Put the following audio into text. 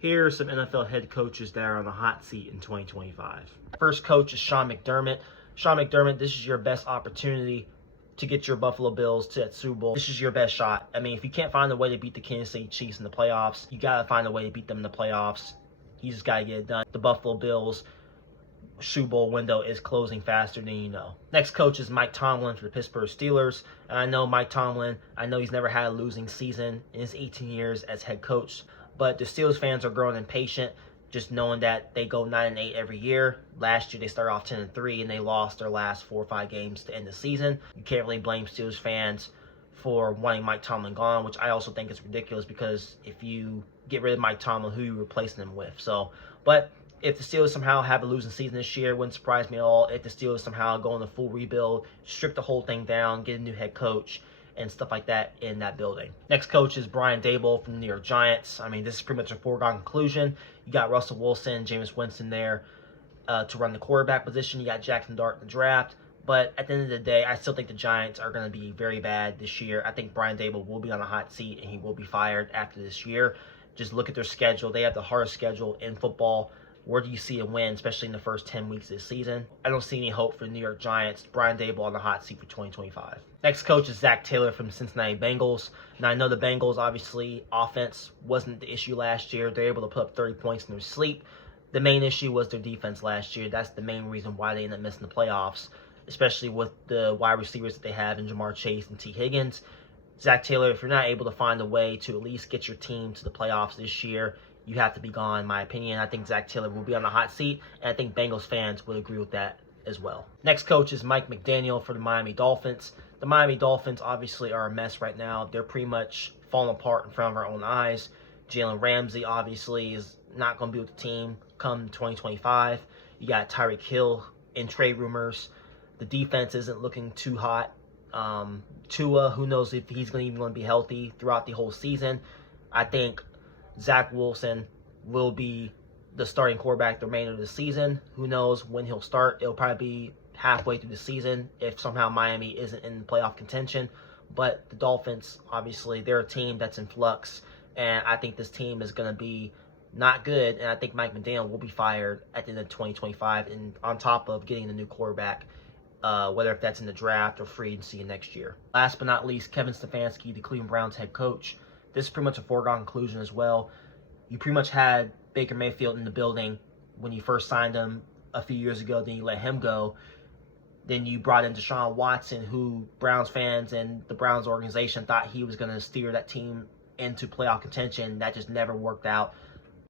Here are some NFL head coaches that are on the hot seat in 2025. First coach is Sean McDermott. Sean McDermott, this is your best opportunity to get your Buffalo Bills to that Super Bowl. This is your best shot. I mean, if you can't find a way to beat the Kansas City Chiefs in the playoffs, you got to find a way to beat them in the playoffs. You just got to get it done. The Buffalo Bills Super Bowl window is closing faster than you know. Next coach is Mike Tomlin for the Pittsburgh Steelers. And I know Mike Tomlin, I know he's never had a losing season in his 18 years as head coach. But the Steelers fans are growing impatient, just knowing that they go 9-8 every year. Last year they started off 10-3 and they lost their last 4 or 5 games to end the season. You can't really blame Steelers fans for wanting Mike Tomlin gone, which I also think is ridiculous because if you get rid of Mike Tomlin, who are you replacing him with? But if the Steelers somehow have a losing season this year, it wouldn't surprise me at all. If the Steelers somehow go on a full rebuild, strip the whole thing down, get a new head coach, and stuff like that in that building. Next coach is Brian Daboll from the New York Giants. I mean, this is pretty much a foregone conclusion. You got Russell Wilson, Jameis Winston there to run the quarterback position. You got Jackson Dart in the draft. But at the end of the day, I still think the Giants are going to be very bad this year. I think Brian Daboll will be on the hot seat and he will be fired after this year. Just look at their schedule. They have the hardest schedule in football. Where do you see a win, especially in the first 10 weeks of the season? I don't see any hope for the New York Giants. Brian Daboll on the hot seat for 2025. Next coach is Zach Taylor from the Cincinnati Bengals. Now, I know the Bengals, obviously, offense wasn't the issue last year. They were able to put up 30 points in their sleep. The main issue was their defense last year. That's the main reason why they ended up missing the playoffs, especially with the wide receivers that they have in Jamar Chase and T. Higgins. Zach Taylor, if you're not able to find a way to at least get your team to the playoffs this year, you have to be gone, in my opinion. I think Zach Taylor will be on the hot seat, and I think Bengals fans would agree with that as well. Next coach is Mike McDaniel for the Miami Dolphins. The Miami Dolphins obviously are a mess right now. They're pretty much falling apart in front of our own eyes. Jalen Ramsey obviously is not going to be with the team come 2025. You got Tyreek Hill in trade rumors. The defense isn't looking too hot. Tua, who knows if he's even going to be healthy throughout the whole season. I think Zach Wilson will be the starting quarterback the remainder of the season. Who knows when he'll start? It'll probably be halfway through the season if somehow Miami isn't in playoff contention. But the Dolphins, obviously, they're a team that's in flux. And I think this team is going to be not good. And I think Mike McDaniel will be fired at the end of 2025. And on top of getting a new quarterback, whether if that's in the draft or free agency next year. Last but not least, Kevin Stefanski, the Cleveland Browns head coach. This is pretty much a foregone conclusion as well. You pretty much had Baker Mayfield in the building when you first signed him a few years ago. Then you let him go. Then you brought in Deshaun Watson, who Browns fans and the Browns organization thought he was going to steer that team into playoff contention. That just never worked out.